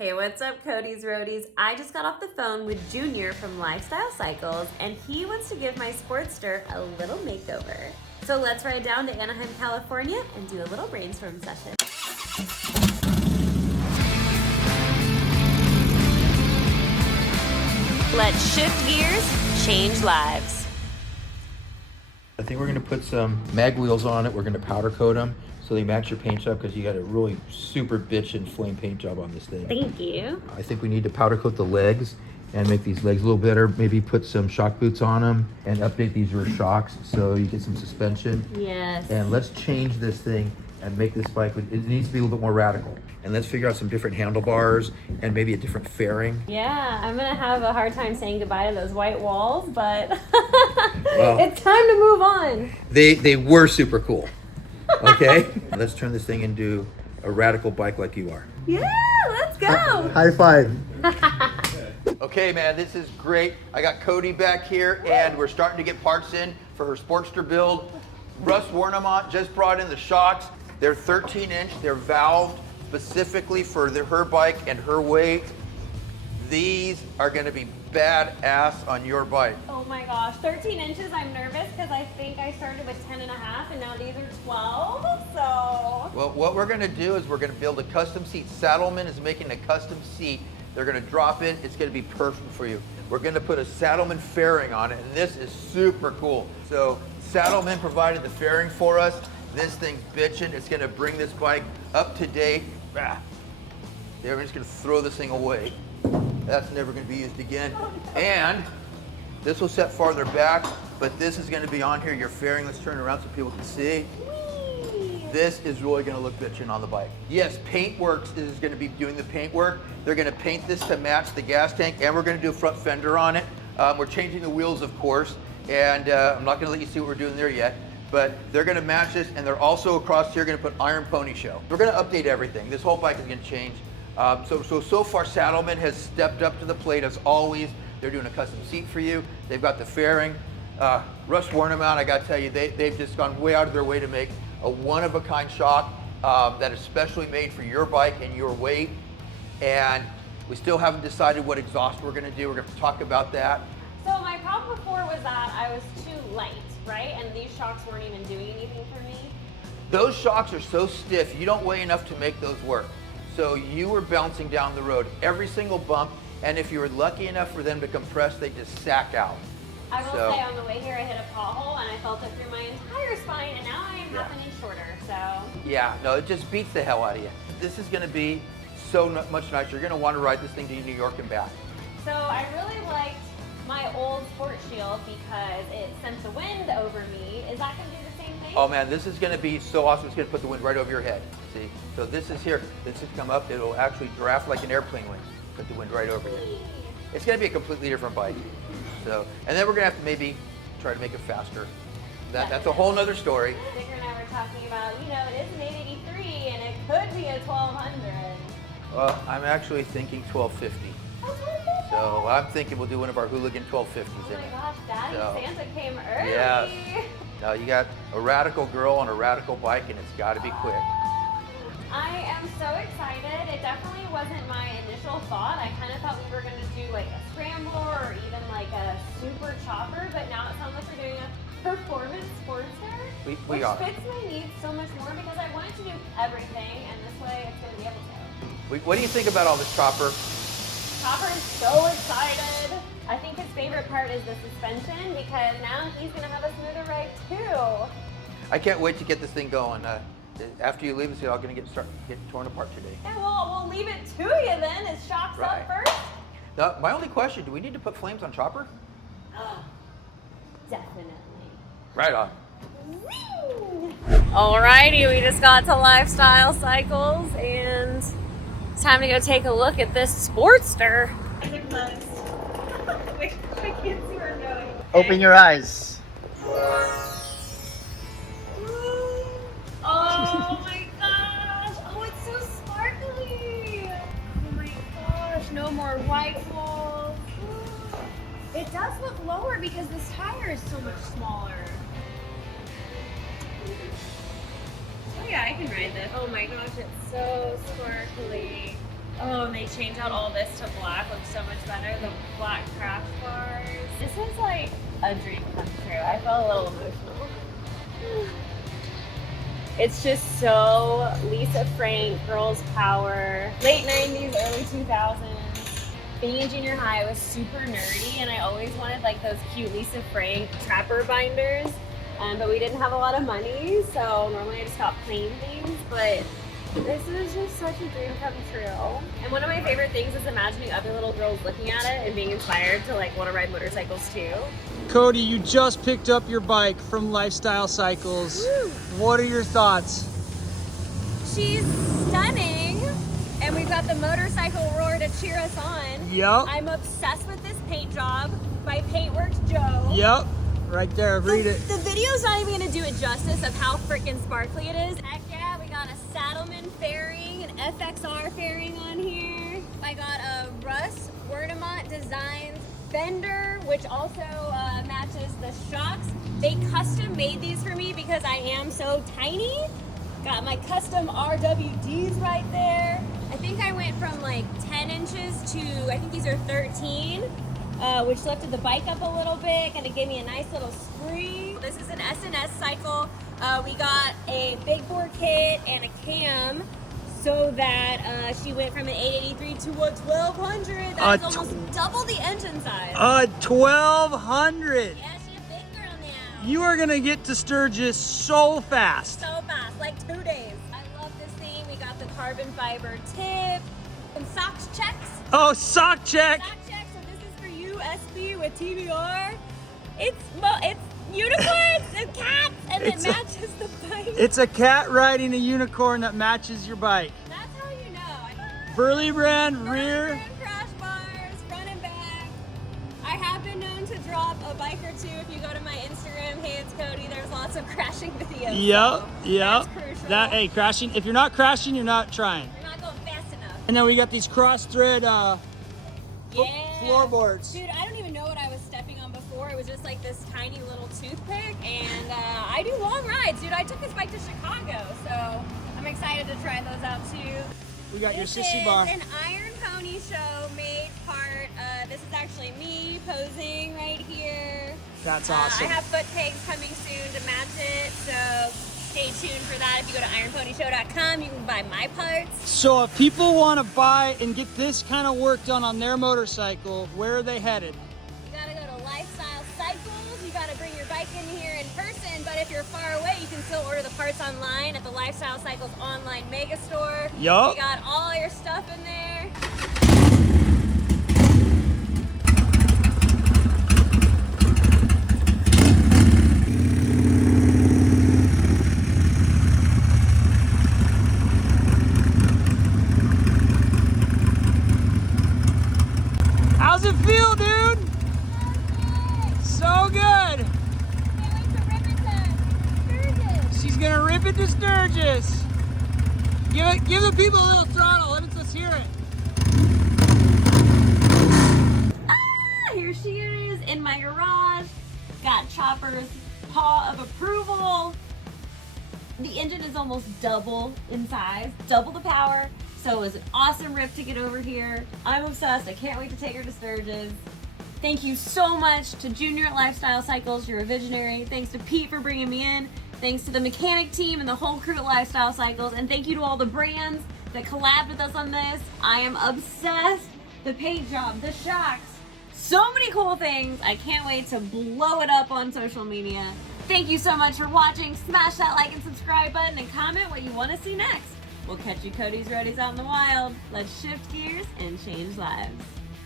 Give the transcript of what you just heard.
Hey, what's up, Cody's Roadies? I just got off the phone with Junior from Lifestyle Cycles, and he wants to give my Sportster a little makeover. So let's ride down to Anaheim, California, and do a little brainstorm session. Let's shift gears, change lives. I think we're going to put some mag wheels on it. We're going to powder coat them so they match your paint job, because you got a really super bitchin' flame paint job on this thing. Thank you. I think we need to powder coat the legs and make these legs a little better. Maybe put some shock boots on them and update these rear shocks so you get some suspension. Yes. And let's change this thing and make this bike, it needs to be a little bit more radical. And let's figure out some different handlebars and maybe a different fairing. Yeah, I'm gonna have a hard time saying goodbye to those white walls, but Well, it's time to move on. They were super cool. Okay? Let's turn this thing into a radical bike like you are. Yeah, let's go. High five. Okay, man, this is great. I got Cody back here, and we're starting to get parts in for her Sportster build. Russ Wernimont just brought in the shocks. They're 13-inch. They're valved specifically for her bike and her weight. These are going to be badass on your bike. Oh my gosh, 13 inches, I'm nervous because I think I started with 10 and a half and now these are 12, so. Well, what we're going to do is we're going to build a custom seat. Saddleman is making a custom seat. They're going to drop in. It's going to be perfect for you. We're going to put a Saddleman fairing on it, and this is super cool. So Saddleman provided the fairing for us. This thing's bitchin'. It's going to bring this bike up to date. They're just going to throw this thing away. That's never going to be used again. And this will set farther back, but this is going to be on here, your fairing. Let's turn it around so people can see. This is really going to look bitchin' on the bike. Yes, Paintworx is going to be doing the paint work. They're going to paint this to match the gas tank, and we're going to do a front fender on it. We're changing the wheels, of course, and I'm not going to let you see what we're doing there yet, but they're going to match this, and they're also across here going to put iron pony show. We're going to update everything. This whole bike is going to change. So far, Saddleman has stepped up to the plate as always. They're doing a custom seat for you. They've got the fairing. Russ Wernimont, I got to tell you, they've just gone way out of their way to make a one-of-a-kind shock that is specially made for your bike and your weight. And we still haven't decided what exhaust we're going to do. We're going to talk about that. So my problem before was that I was too light, right? And these shocks weren't even doing anything for me. Those shocks are so stiff, you don't weigh enough to make those work. So you were bouncing down the road every single bump, and if you were lucky enough for them to compress, they just sack out. I will say on the way here I hit a pothole and I felt it through my entire spine, and now I am half an inch shorter, so. Yeah, no, it just beats the hell out of you. This is going to be so much nicer. You're going to want to ride this thing to New York and back. So I really liked my old Sport Shield because it sent the wind over me. Is that going to do the same thing? Oh man, this is going to be so awesome. It's going to put the wind right over your head. See? So this is here. This has come up. It'll actually draft like an airplane wing. Put the wind right over you. It's going to be a completely different bike. So, and then we're going to have to maybe try to make it faster. That's a whole nother story. Jigger and I were talking about, it is an 883 and it could be a 1200. Well, I'm actually thinking 1250. So I'm thinking we'll do one of our hooligan 1250s. Oh my gosh, Daddy Santa came early. Yes. Now you got a radical girl on a radical bike, and it's got to be quick. I am so excited. It definitely wasn't my initial thought. I kind of thought we were going to do like a scrambler or even like a super chopper, but now it sounds like we're doing a performance Sportster, which fits my needs so much more because I wanted to do everything, and this way it's going to be able to. What do you think about all this, Chopper? Chopper is so excited. I think his favorite part is the suspension because now he's going to have a smoother ride too. I can't wait to get this thing going. After you leave, it's all going to get torn apart today. Yeah, well, we'll leave it to you then. Is shocks up first? Now, my only question, do we need to put flames on Chopper? Definitely. Right on. Alrighty, we just got to Lifestyle Cycles and it's time to go take a look at this Sportster. Wait, I can't see where I'm going. Open your eyes. Oh my gosh! Oh, it's so sparkly! Oh my gosh, no more white walls. It does look lower because this tire is so much smaller. Oh yeah, I can ride this. Oh my gosh, it's so sparkly. Oh, and they changed out all this to black. Looks so much better. The black craft bars. This was like a dream come true. I felt a little emotional. It's just so Lisa Frank, girls power. Late 90s, early 2000s. Being in junior high, I was super nerdy, and I always wanted like those cute Lisa Frank trapper binders. But we didn't have a lot of money, so normally I just got plain things. But this is just such a dream come true. And one of my favorite things is imagining other little girls looking at it and being inspired to like want to ride motorcycles too. Cody, you just picked up your bike from Lifestyle Cycles. Woo. What are your thoughts? She's stunning, and we've got the motorcycle roar to cheer us on. Yep. I'm obsessed with this paint job by Paintworx Joe. Yep. Right there, read it. The video's not even gonna do it justice of how freaking sparkly it is. Heck yeah, we got a Saddleman fairing, an FXR fairing on here. I got a Russ Wernimont Designs Fender, which also matches the shocks. They custom made these for me because I am so tiny. Got my custom RWDs right there. I think I went from like 10 inches to, I think these are 13. Which lifted the bike up a little bit, and it gave me a nice little spree. This is an SNS cycle. We got a big bore kit and a cam so that she went from an 883 to a 1200. That's almost double the engine size. 1200. Yeah, she's a big girl now. You are gonna get to Sturgis so fast. So fast, like 2 days. I love this thing. We got the carbon fiber tip, some socks checks. Oh, sock check. Sock checks. SB with TBR. It's unicorns and cats, and it matches the bike. It's a cat riding a unicorn that matches your bike. That's how you know. Burly brand rear. Crash bars, front and back. I have been known to drop a bike or two. If you go to my Instagram, hey, it's Cody, there's lots of crashing videos. Yep, so yep. That's crucial. Hey, crashing. If you're not crashing, you're not trying. You're not going fast enough. And then we got these Crossthread floorboards. Dude, I don't even know what I was stepping on before. It was just like this tiny little toothpick, and I do long rides. Dude, I took this bike to Chicago, so I'm excited to try those out too. We got your This sissy is bar. an Iron Pony show made part. This is actually me posing right here. That's awesome. I have foot pegs coming soon to match it, so stay tuned for that. If you go to ironponyshow.com, you can buy my parts. So if people want to buy and get this kind of work done on their motorcycle, where are they headed? You gotta go to Lifestyle Cycles. You gotta bring your bike in here in person, but if you're far away, you can still order the parts online at the Lifestyle Cycles online mega store. Yup. You got all your stuff in there. How's it feel, dude? So good. Can't wait to rip it to Sturgis. She's gonna rip it to Sturgis. Give the people a little throttle. Let's hear it. Here she is in my garage. Got Chopper's paw of approval. The engine is almost double in size, double the power. So it was an awesome rip to get over here. I'm obsessed. I can't wait to take her to Sturgis. Thank you so much to Junior at Lifestyle Cycles. You're a visionary. Thanks to Pete for bringing me in. Thanks to the mechanic team and the whole crew at Lifestyle Cycles. And thank you to all the brands that collabed with us on this. I am obsessed. The paint job, the shocks, so many cool things. I can't wait to blow it up on social media. Thank you so much for watching. Smash that like and subscribe button and comment what you want to see next. We'll catch you Cody's Roadies out in the wild. Let's shift gears and change lives.